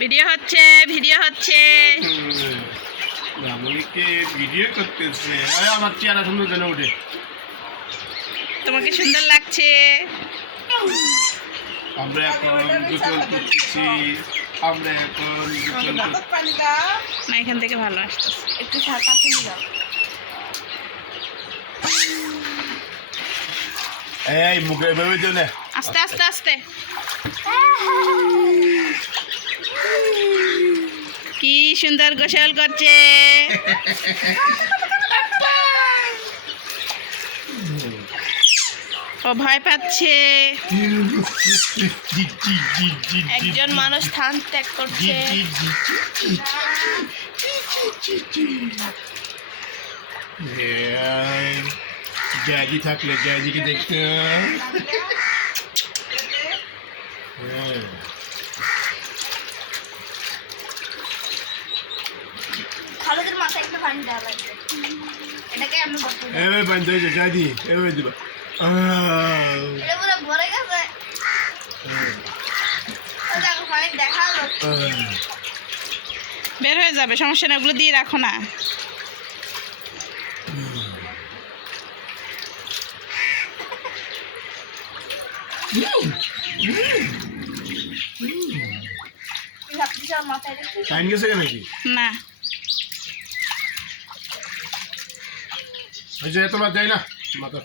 Video হচ্ছে video হচ্ছে রামলিকে video করতেছে। আমার চেহারা সুন্দর কেন ওঠে? তোমাকে সুন্দর লাগছে। আমরা এখন গোসল করতেছি। আমরা এখন গোসল করতেছি। না এখান থেকে ভালো আসতেছে। একটু কাছে নিয়ে যাও। এই মুখে ভেবে দিও না। আস্তে আস্তে আস্তে। কি সুন্দর গোসল করছে। ও ভয় পাচ্ছে। একজন মানুষ স্থান ত্যাগ করছে। জয়জি থাকলে জয়জিকে দেখতে। খালেদের মাথায় একটা পানি দেওয়া লাগবে। এটাকে আমি বলতে এবার বন্ধ হয়েছে জয়জি। এবার দিব। এটা পুরো ভরে গেছে। ওটা পানি দেখা যাচ্ছে। বের হয়ে যাবে, সমস্যা না, ওগুলো দিয়ে রাখো না। মাথায় টাইম গেছে নাকি? না ওই যে তোমার দেয় না মাথা